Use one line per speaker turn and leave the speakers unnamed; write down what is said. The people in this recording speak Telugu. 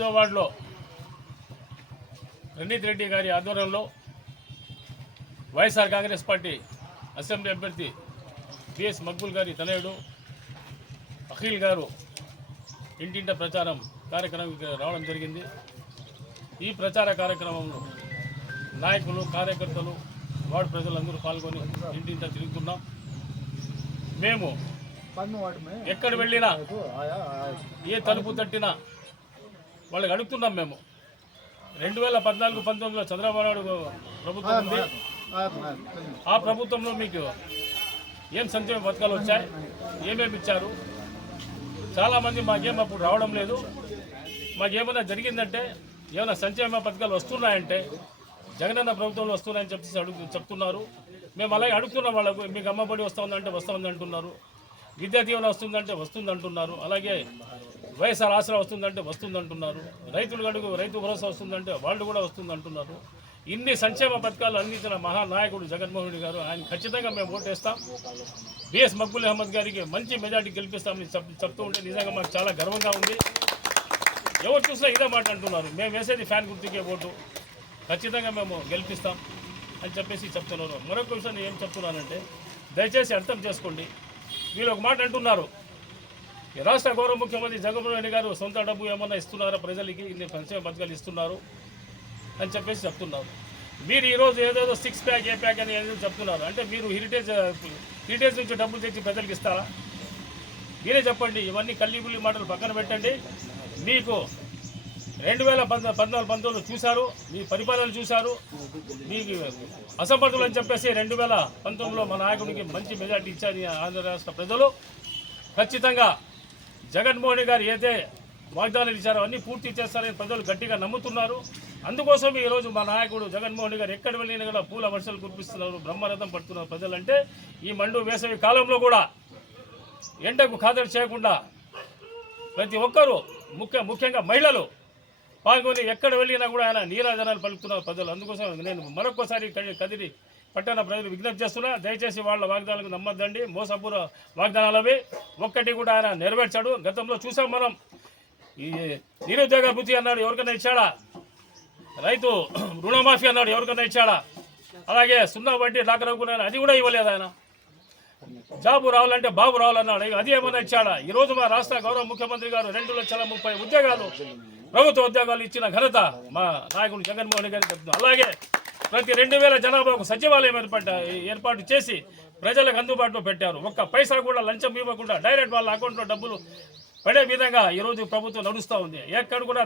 ఐదో వార్డులో రణీత్ రెడ్డి గారి ఆధ్వర్యంలో వైఎస్ఆర్ కాంగ్రెస్ పార్టీ అసెంబ్లీ అభ్యర్థి పిఎస్ మక్బుల్ గారి తనయుడు అఖిల్ గారు ఇంటింట ప్రచారం కార్యక్రమంకి రావడం జరిగింది ఈ ప్రచార కార్యక్రమంలో నాయకులు కార్యకర్తలు వార్డు ప్రజలందరూ పాల్గొని ఇంటింట తిరుగుతున్నాం మేము ఎక్కడ వెళ్ళినా. ఏ తలుపు తట్టినా వాళ్ళకి అడుగుతున్నాం మేము. రెండు వేల పద్నాలుగు పంతొమ్మిదిలో చంద్రబాబు నాయుడు ప్రభుత్వం ఉంది.
ఆ,
ప్రభుత్వంలో మీకు ఏం సంక్షేమ పథకాలు వచ్చాయి? ఏమేమి ఇచ్చారు? చాలామంది మాకేం అప్పుడు రావడం లేదు. మాకేమైనా జరిగిందంటే ఏమైనా సంక్షేమ పథకాలు వస్తున్నాయంటే జగనన్న ప్రభుత్వంలో వస్తున్నాయని చెప్పేసి అడుగు చెప్తున్నారు. మేము అలాగే అడుగుతున్నాం వాళ్ళకు మీకు అమ్మబడి వస్తుందంటే వస్తుంది అంటున్నారు విద్యా దీవెన వస్తుందంటే వస్తుంది అంటున్నారు అలాగే వైఎస్ఆర్ ఆసరా వస్తుందంటే వస్తుందంటున్నారు. రైతులు గడుగు రైతు భరోసా వస్తుందంటే వాళ్ళు కూడా వస్తుంది అంటున్నారు ఇన్ని సంక్షేమ పథకాలు అందించిన మహానాయకుడు జగన్మోహన్ రెడ్డి గారు ఆయన ఖచ్చితంగా మేము ఓటేస్తాం బిఎస్ మక్బుల్ అహ్మద్ గారికి మంచి మెజార్టీ గెలిపిస్తామని చెప్ చెప్తూ ఉంటే నిజంగా మాకు చాలా గర్వంగా ఉంది. ఎవరు చూసినా ఇదే మాట అంటున్నారు. మేము వేసేది ఫ్యాన్ గుర్తుకే ఓటు. ఖచ్చితంగా మేము గెలిపిస్తాం అని చెప్పేసి చెప్తున్నారు. మరొక విషయం ఏం చెప్తున్నానంటే దయచేసి అర్థం చేసుకోండి. వీళ్ళు ఒక మాట అంటున్నారు. ఈ రాష్ట్ర గౌరవ ముఖ్యమంత్రి జగన్మోహన్ రెడ్డి గారు సొంత డబ్బు ఏమన్నా ఇస్తున్నారా ప్రజలకి? ఇన్ని సంక్షేమ పథకాలు ఇస్తున్నారు అని చెప్పేసి చెప్తున్నారు. మీరు ఈరోజు ఏదేదో సిక్స్ ప్యాక్ ఏ ప్యాక్ అని ఏదో చెప్తున్నారు. అంటే మీరు హెరిటేజ్ హెరిటేజ్ నుంచి డబ్బులు తెచ్చి ప్రజలకు ఇస్తారా? మీరే చెప్పండి. ఇవన్నీ కల్లిబుల్లి మాటలు పక్కన పెట్టండి. మీకు రెండు వేల పద్నాలుగు పంతొమ్మిది చూశారు మీ పరిపాలన చూశారు మీకు అసమర్థులు అని చెప్పేసి రెండు వేల పంతొమ్మిదిలో మా నాయకుడికి మంచి మెజార్టీ ఇచ్చారు ఆంధ్ర రాష్ట్ర ప్రజలు. ఖచ్చితంగా జగన్మోహన్ గారు ఏదైతే వాగ్దానాలు ఇచ్చారో అన్నీ పూర్తి చేస్తారని ప్రజలు గట్టిగా నమ్ముతున్నారు. అందుకోసం ఈరోజు మా నాయకుడు జగన్మోహన్ గారు ఎక్కడ వెళ్ళినా కూడా పూల వర్షాలు కురిపిస్తున్నారు బ్రహ్మరథం పడుతున్నారు ప్రజలంటే. ఈ మండు వేసవి కాలంలో కూడా ఎండకు ఖాతరు చేయకుండా ప్రతి ఒక్కరూ ముఖ్య ముఖ్యంగా మహిళలు పాల్గొని ఎక్కడ వెళ్ళినా కూడా ఆయన నీరాజనాలు పలుకుతున్నారు ప్రజలు. అందుకోసం నేను మరొకసారి కది- కదిరి పట్టణ ప్రజలు విజ్ఞప్తి చేస్తున్నా. దయచేసి వాళ్ళ వాగ్దానాలకు నమ్మద్దండి. మోసపూర వాగ్దానాలవి. ఒక్కటి కూడా ఆయన నెరవేర్చాడు. గతంలో చూసాం మనం. ఈ నిరుద్యోగ భృతి అన్నాడు ఎవరికైనా ఇచ్చాడా? రైతు రుణమాఫీ అన్నాడు ఎవరికైనా ఇచ్చాడా? అలాగే సున్నా వడ్డీ దాకా అది కూడా ఇవ్వలేదు ఆయన. జాబు రావాలంటే బాబు రావాలన్నాడు. ఇక అది ఏమన్నా ఇచ్చాడా? ఈ రోజు మా రాష్ట్ర గౌరవ ముఖ్యమంత్రి గారు రెండు లక్షల ముప్పై ఉద్యోగాలు ప్రభుత్వ ఉద్యోగాలు ఇచ్చిన ఘనత మా నాయకుడు జగన్మోహన్ గారికి అలాగే ప్రతి రెండు వేల జనాభాకు సచివాలయం ఏర్పాటు ఏర్పాటు చేసి ప్రజలకు అందుబాటులో పెట్టారు. ఒక్క పైసా కూడా లంచం ఇవ్వకుండా డైరెక్ట్ వాళ్ళ అకౌంట్లో డబ్బులు పడే విధంగా ఈరోజు ప్రభుత్వం నడుస్తూ ఉంది. ఎక్కడ కూడా